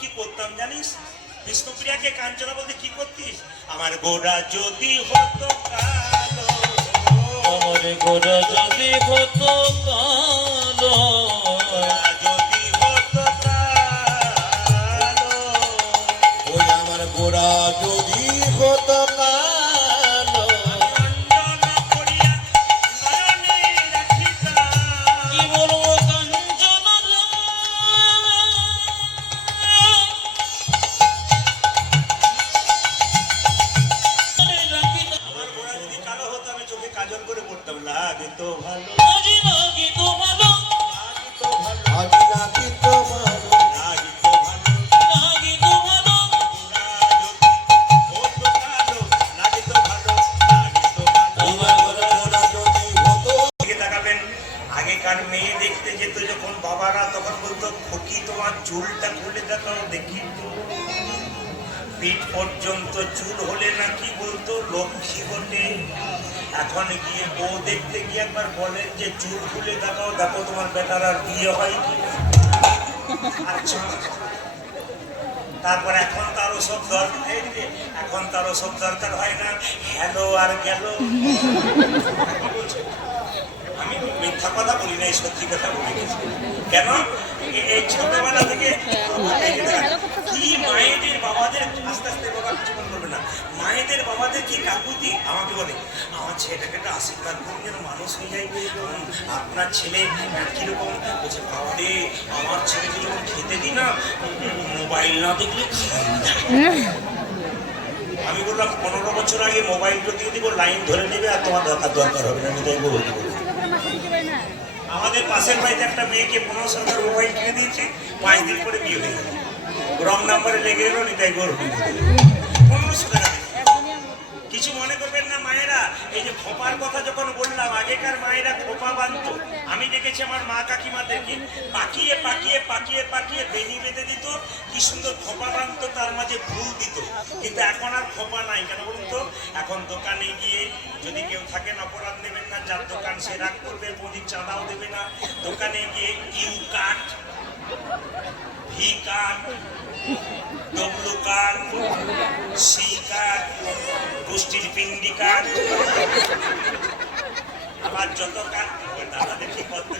কি করতাম জানিস? বিষ্ণুপ্রিয়াকে কাঞ্চনা বলতে কি করতিস? আমার গোরা যদি হতো কালো, আমার গোরা যদি হতো কালো, যদি হতো কালো, ওই আমার গোরা যদি হতো কালো, অঞ্জন করিয়া নয়নে রাখিতাম। কি বলবো কাঞ্চনা আমার গোরা যদি কালো হতো আমি চোখে কাজল করে পড়তাম। লাগে তো ভালো, আজি নাকি তো ভালো, লাগে তো ভালো, আজ নাকি তো ভালো, লাগে তো ভালো। নাকি তো ভালো, আমার গোরা যদি হতো। আগেকার মেয়ে দেখতে যেত যখন বাবারা, তখন বলতো খুকি তোমার চুলটা খুলে দেখাও দেখি তো। পিঠ পর্যন্ত চুল হলে নাকি বলতো লক্ষ্মী বটে। এখন গিয়ে বউ দেখতে গিয়ে একবার বলেন যে চুল খুলে দেখাও, দেখো তোমার বেটার আর বিয়ে হয় কি। আচ্ছা, তারপর এখন তারও সব দরকার, এখন তারও সব দরকার হয় না। হ্যালো আর গেল। আমি মিথ্যা কথা বলি না, সত্যি কথা বলি। কেন? এই ছোটবেলা থেকে কি মায়েদের বাবাদের, আস্তে আস্তে বাবা কিছু মনে করবে না, মায়েদের বাবাদের কি কাকুতি আমাকে বলে, আমার ছেলেটাকে একটা আশীর্বাদ করুন যেন মানুষ হয়ে যায়। আপনার ছেলে কিরকম? বলছে বাবা রে, আমার ছেলেকে যখন খেতে দিই না, মোবাইল না দেখলে খাই না। আমি বললাম 15 বছর আগে মোবাইলটা দিয়ে দিব, লাইন ধরে নেবে আর তোমার দরকার হবে না। আমি তাই বলবো। আমাদের পাশের বাড়িতে একটা মেয়েকে 15,000 মোবাইল কিনে দিয়েছে, 5 দিন পরে বিয়ে হয়ে গেল। রং নাম্বারে লেগে এলো, নিতাই গৌর 1500 টাকা। কিছু মনে করবেন না মায়েরা, এই যে খোপার কথা যখন বললাম, আগেকার মায়েরা খোপা বাঁধতো। আমি দেখেছি আমার মা কাকিমাদেরকে পাকিয়ে পাকিয়ে পাকিয়ে পাকিয়ে বেনি বেঁধে দিত, কি সুন্দর খোপা বাঁধতো, তার মাঝে ফুল দিত। কিন্তু এখন আর খোপা নাই। কেন বলুন তো? এখন দোকানে গিয়ে যদি কেউ থাকেন, অপরাধ নেবেন না, যার দোকান সে রাগ করবে, মোদির চাঁদাও দেবে না। দোকানে গিয়ে U card, V card, W card, C card, গোষ্ঠীর পিন্ডি কার্ড, আবার যত কার্ড দাদাদের কি করতে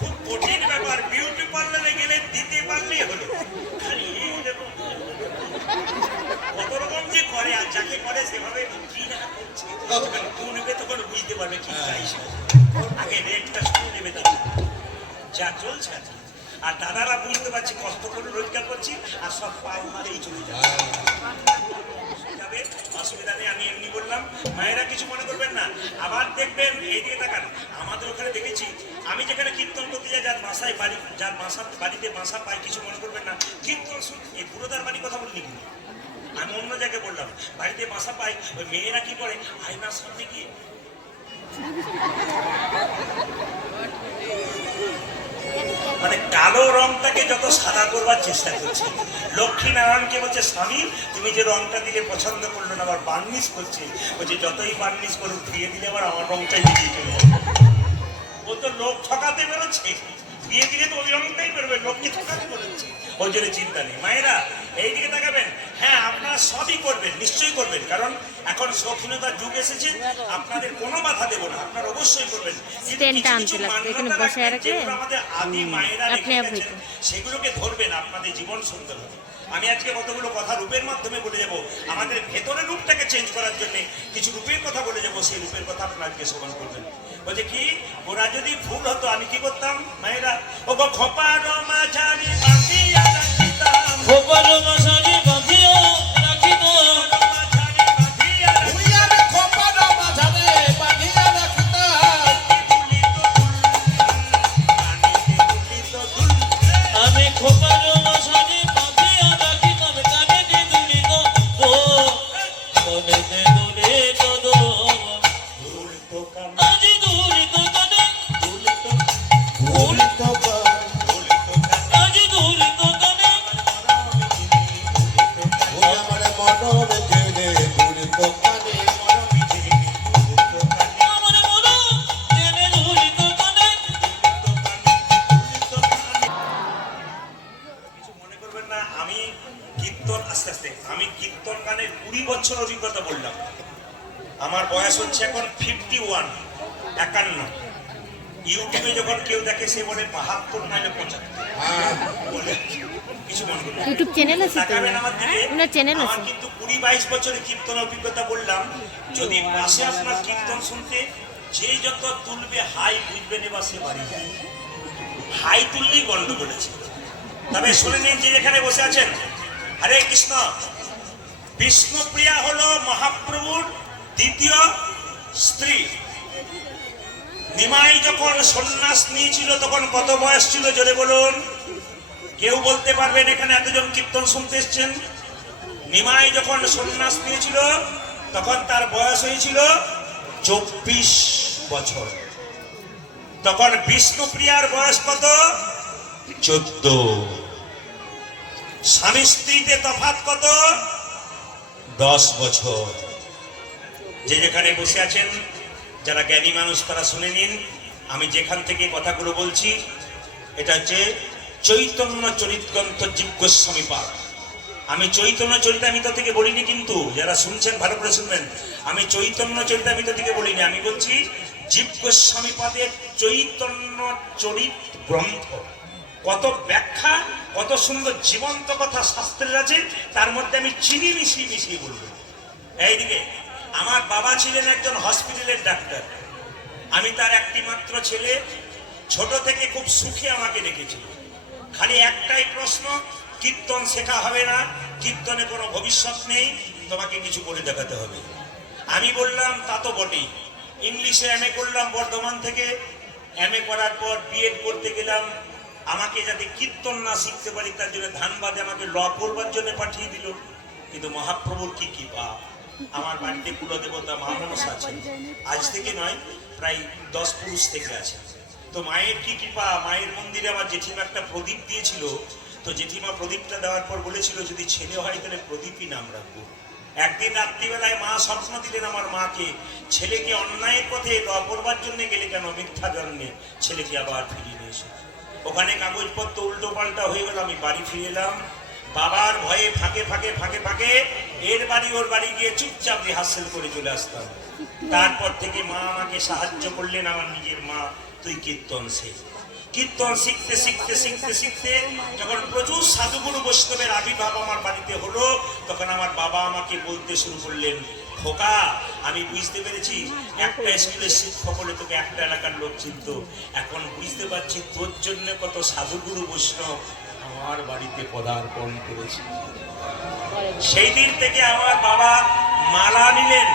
খুব কঠিন ব্যাপার। বিউটি পার্লারে গেলে দিতে পারলেই হলো। খালি কত রকম যে করে, আর যাকে করে সেভাবে কি না করছে, নেবে তখন বুঝতে পারবে কি প্রাইস। আগে রেটটা শুনে নেবে, যা চলছে আছে। আর দাদারা বুঝতে পারছি কষ্ট করে রোজগার করছি, আর সব পাও মারেই চলে যাবে। অসুবিধা নেই, আমি এমনি বললাম। মায়েরা কিছু মনে করবেন না। আবার দেখবেন এইদিকে তাকান, আমাদের ওখানে দেখেছি, আমি যেখানে কীর্তন করতে যাই, যার বাসায় বাড়ি, যার বাড়িতে বাসা পাই, কিছু মনে করবেন না। কীর্তন শুন, এই পুরোদার বাড়ির কথা বলিনি কিন্তু, আমি অন্য জায়গায় বললাম। বাড়িতে বাসা পাই, ওই মেয়েরা কি করে, আয়নার সামনে গিয়ে মানে কালো রংটাকে যত সাদা করবার চেষ্টা করছে। লক্ষ্মী নারায়ণকে বলছে, স্বামী তুমি যে রংটা দিলে পছন্দ করলো না, আবার বার্নিশ করছে। বলছে যতই বার্নিশ করুক, ধুয়ে দিলে আবার আমার রংটাই বেরিয়ে চলে যাবে। ও তো লোক ঠকাতে বেরোচ্ছে, ধুয়ে দিলে তো ওই রংটাই বেরোবে, লোককে ঠকাতে বেরোচ্ছে। ওই জন্য চিন্তা নেই। মায়েরা এইদিকে তাকাবেন। হ্যাঁ, আপনারা সবই করবেন, নিশ্চয়ই করবেন, কারণ এখন শৌখিনতার যুগ এসেছে। আপনাদের কোনো বাধা দেব না, আপনারা অবশ্যই করবেন। আমাদের আদি মায়েরা সেগুলোকে ধরবেন, আপনাদের জীবন সুন্দর হবে। আমি আজকে কতগুলো কথা রূপের মাধ্যমে বলে যাব। আমাদের ভেতরের রূপটাকে চেঞ্জ করার জন্য কিছু রূপের কথা বলে যাব, সেই রূপের কথা আপনারা আজকে শ্রবণ করবেন। বলছে কি, ওরা যদি ফুল হতো আমি কি করতাম? মায়েরা ও গো খোপার মাঝারি বাঁধিয়া রাখিতাম, খোপার মাঝারি বাঁধিয়া রাখিতাম, আমি খোপার মাঝারি বাঁধিয়া রাখিতাম, কানেতে দুলিত দো, কানেতে দুলিত দো, আজি দুলিত কানে, আজি দুলিত কানে, আমার মন জেনে দুলিত কানে, বছর অভিজ্ঞতা বললাম। আমার বয়স হচ্ছে এখন 51, 51। ইউটিউবে যখন কেউ দেখে সে বলে 72 নাহলে 75। হ্যাঁ, বলে কিছু মনে করবেন না। ইউটিউব চ্যানেল আছে তো তাকাবেন আমার দিকে। ওনার চ্যানেল আমার আছে কিন্তু 20-22 বছরের কীর্তন অভিজ্ঞতা বললাম। যদি পাশে আপনার কীর্তন শুনতে যে যত তুলবে হাই বুঝবেন এবার সে বাড়ি যায়। হাই তুললেই গন্ডগোল আছে। তবে শুনে নিন যে যেখানে বসে আছেন, হরে কৃষ্ণ। বিষ্ণুপ্রিয়া হলো মহাপ্রভুর দ্বিতীয় স্ত্রী। নিমাই যখন সন্ন্যাস নিয়েছিল তখন কত বয়স ছিল জোরে বলুন। কেউ বলতে পারবেন এখানে এতজন কীর্তন শুনতে এসছেন? নিমাই যখন সন্ন্যাস নিয়েছিল তখন তার বয়স হয়েছিল 24 বছর। তখন বিষ্ণুপ্রিয়ার বয়স কত? 14। স্বামী স্ত্রীতে তফাৎ কত? 10 বছর। যে যেখানে বসে আছেন, যারা জ্ঞানী মানুষ তারা শুনে নিন। আমি যেখান থেকে কথাগুলো বলছি এটা হচ্ছে চৈতন্য চরিতগ্রন্থ জীব গোস্বামী পাঠ। আমি চৈতন্য চরিতামৃত থেকে বলিনি, কিন্তু যারা শুনছেন ভালো করে শুনবেন। আমি চৈতন্য চরিতামৃত থেকে বলিনি, আমি বলছি জীব গোস্বামী পাদের চৈতন্য চরিত গ্রন্থ। কত ব্যাখ্যা, কত সুন্দর জীবন্ত কথা শাস্ত্রের আছে, তার মধ্যে আমি চিনি মিশিয়ে মিশিয়ে বলবো। এইদিকে আমার বাবা ছিলেন একজন হসপিটালের ডাক্তার। আমি তার একটি মাত্র ছেলে। ছোট থেকে খুব সুখে আমাকে রেখেছিল। খালি একটাই প্রশ্ন, কীর্তন শেখা হবে না, কীর্তনে কোনো ভবিষ্যৎ নেই, তোমাকে কিছু করে দেখাতে হবে। আমি বললাম তা তো বটেই। ইংলিশে এমএ করলাম বর্ধমান থেকে। এমএ করার পর বিএড করতে গেলাম। আমাকে যাতে কীর্তন না শিখতে পারি তার জন্য ধানবাদে আমাকে ল পড়বার জন্য পাঠিয়ে দিল। কিন্তু মহাপ্রভুর কি কৃপা, আমার বাড়িতে কুলদেবতা মা মনসা আছেন। আজ থেকে নয়, প্রায় 10 পুরুষ থেকে আছে। তো মায়ের কি কৃপা, মায়ের মন্দিরে আমার জেঠিমা একটা প্রদীপ দিয়েছিল। তো জেঠিমা প্রদীপটা দেওয়ার পর বলেছিল যদি ছেলে হয় তাহলে প্রদীপই নাম রাখবো। একদিন রাত্রিবেলায় মা স্বপ্ন দিলেন আমার মাকে, ছেলেকে অন্যায়ের পথে অপরবার জন্য গেলে কেন, মিথ্যা জন্মে ছেলেকে আবার ফিরিয়ে নিয়ে এসে। ওখানে কাগজপত্র উল্টো পাল্টা হয়ে গেল। আমি বাড়ি ফিরে এলাম। বাবার ভয়ে ফাঁকে ফাঁকে ফাঁকে ফাঁকে এর বাড়ি ওর বাড়ি গিয়ে চুপচাপ রিহার্সেল করে চলে আসতাম। তারপর থেকে মা আমাকে সাহায্য করলেন, আমার নিজের মা, তুই কীর্তন শেখ। কীর্তন শিখতে শিখতে শিখতে শিখতে যখন প্রচুর সাধুগুরু বৈষ্ণবের আবির্ভাব আমার বাড়িতে হলো, তখন আমার বাবা আমাকে বলতে শুরু করলেন, খোকা আমি বুঝতে পেরেছি একটা স্কুলের শিক্ষক হলে তোকে একটা এলাকার লোক চিনত। এখন বুঝতে পারছি তোর জন্য কত সাধুগুরু বৈষ্ণব আমার বাড়িতে পদার্পণ করেছে। সেই দিন থেকে আমার বাবা মালা নিলেন।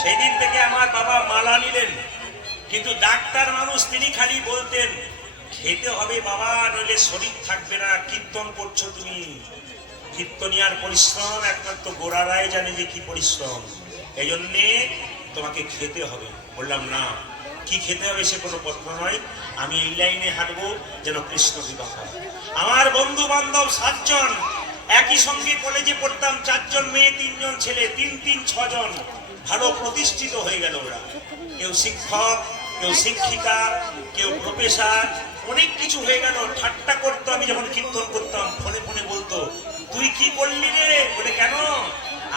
সেই দিন থেকে আমার বাবা মালা নিলেন। কিন্তু ডাক্তার মানুষ, তিনি খালি বলতেন খেতে হবে বাবা, নইলে শরীর থাকবে না। কীর্তন করছো তুমি, কীর্তনিয়ার পরিশ্রম একমাত্র গোড়ারাই জানে যে কি পরিশ্রম, এই জন্যে তোমাকে খেতে হবে। বললাম না, কি খেতে হবে সে কোনো প্রশ্ন নয়, আমি এই লাইনে হাঁটবো যেন কৃষ্ণ বিবাহ হয়। আমার বন্ধু বান্ধব 7 জন, একই সঙ্গে কলেজে পড়তাম, 4 জন মেয়ে 3 জন ছেলে, 3 6 জন। ভালো প্রতিষ্ঠিত হয়ে গেল ওরা। কেউ শিক্ষক, কেউ শিক্ষিকা, কেউ প্রফেসর, অনেক কিছু হয়ে গেল। ঠাট্টা করতো আমি যখন কীর্তন করতাম, ফোনে ফোনে বলতো তুই কি করলি রে? বলে কেন?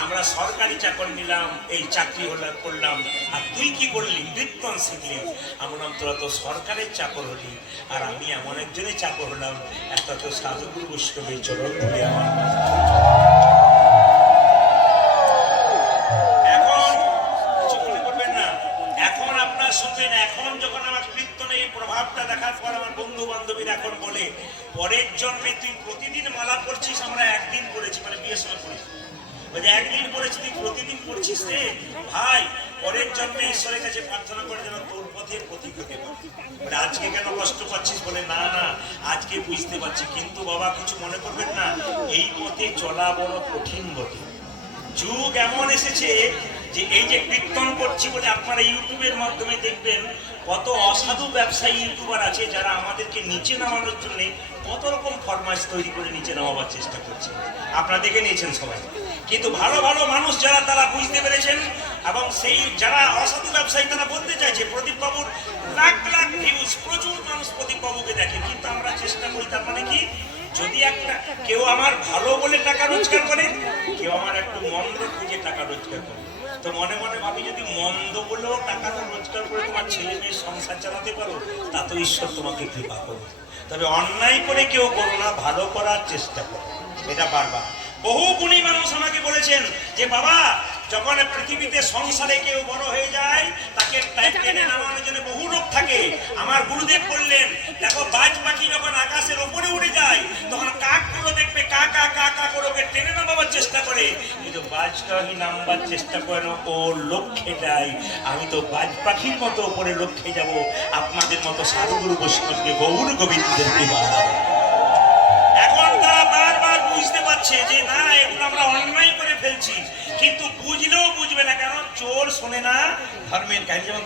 আমরা সরকারি চাকর নিলাম, এই চাকরি করলাম, আর তুই কি করলি? কীর্তন শিখলি। আমি বললাম তোরা তো সরকারের চাকর হলি, আর আমি এমন একজনের চাকর হলাম, একটা তো সাধুগুরু বৈষ্ণবের চরণ ধরে আমার। এখন কিছু মনে করবেন না, এখন আপনার শুনবেন। এখন যখন আমার কীর্তনে এই প্রভাবটা দেখার পর আমার বন্ধু বান্ধবীরা এখন বলে পরের জন্মে তুই প্রতিদিন মালা পড়ছিস, আমরা একদিন পড়েছি, মানে বিয়ের সময় পড়েছি। একদিন পড়েছি, তুই প্রতিদিন পড়ছিস রে ভাই, পরের জন্মে ঈশ্বরের কাছে প্রার্থনা করে যেন তোর পথের পথিক হতে পারে। বলে আজকে কেন কষ্ট পাচ্ছিস? বলে না না, আজকে বুঝতে পারছি, কিন্তু বাবা কিছু মনে করবেন না, এই পথে চলা বড় কঠিন বটে। যুগ এমন এসেছে যে এই যে কীর্তন করছি বলে আপনারা ইউটিউবের মাধ্যমে দেখবেন কত অসাধু ব্যবসায়ী ইউটিউবার আছে যারা আমাদেরকে নিচে নামানোর জন্য কত রকম ফরমাইশ তৈরি করে নিচে নামাবার চেষ্টা করছে। আপনারা দেখে নিয়েছেন সবাই। কিন্তু ভালো ভালো মানুষ যারা, তারা বুঝতে পেরেছেন, এবং সেই যারা অসাধু ব্যবসায়ী তারা বলতে চাইছে প্রদীপ বাবুর লাখ লাখ ভিউজ, প্রচুর মানুষ প্রদীপ বাবুকে দেখে, কিন্তু আমরা চেষ্টা করি তার মানে কি যদি একটা কেউ আমার ভালো বলে টাকা রোজগার করে, কেউ আমার একটু মন্দ খুঁজে টাকা রোজগার করে, তো মনে মনে ভাবি যদি মন্দ বলেও টাকাটা রোজগার করে তোমার ছেলে মেয়ের সংসার চালাতে পারো, তা তো ঈশ্বর তোমাকে কৃপা করো। তবে অন্যায় করে কেউ করো না, ভালো করার চেষ্টা করো, এটা বারবার। বহু গুণী মানুষ আমাকে বলেছেন যে বাবা, যখন পৃথিবীতে সংসারে কেউ বড় হয়ে যায়, তাকে টেনে নামানোর জন্য বহু লোক থাকে। আমার গুরুদেব বললেন, দেখো বাজ পাখি যখন আকাশের ওপরে উড়ে যায়, তখন কাকগুলো দেখবে কা কা কা কা করে ওকে টেনে নামাবার চেষ্টা করে, কিন্তু বাজটা নামবার চেষ্টা করে না, ও লক্ষ্যে যায়। আমি তো বাজ পাখির মতো ওপরে লক্ষ্যে যাব, আপনাদের মতো সাধুগুরু বৈষ্ণবকে গৌর গোবিন্দের কৃপা। এখন তারা বারবার বুঝতে পারছে যে না, এগুলো আমরা অন্যায় করে ফেলছি, কিন্তু বুঝলেও বুঝবে না, কারণ চোর শোনে না ধর্মের কাহিনী। যেমন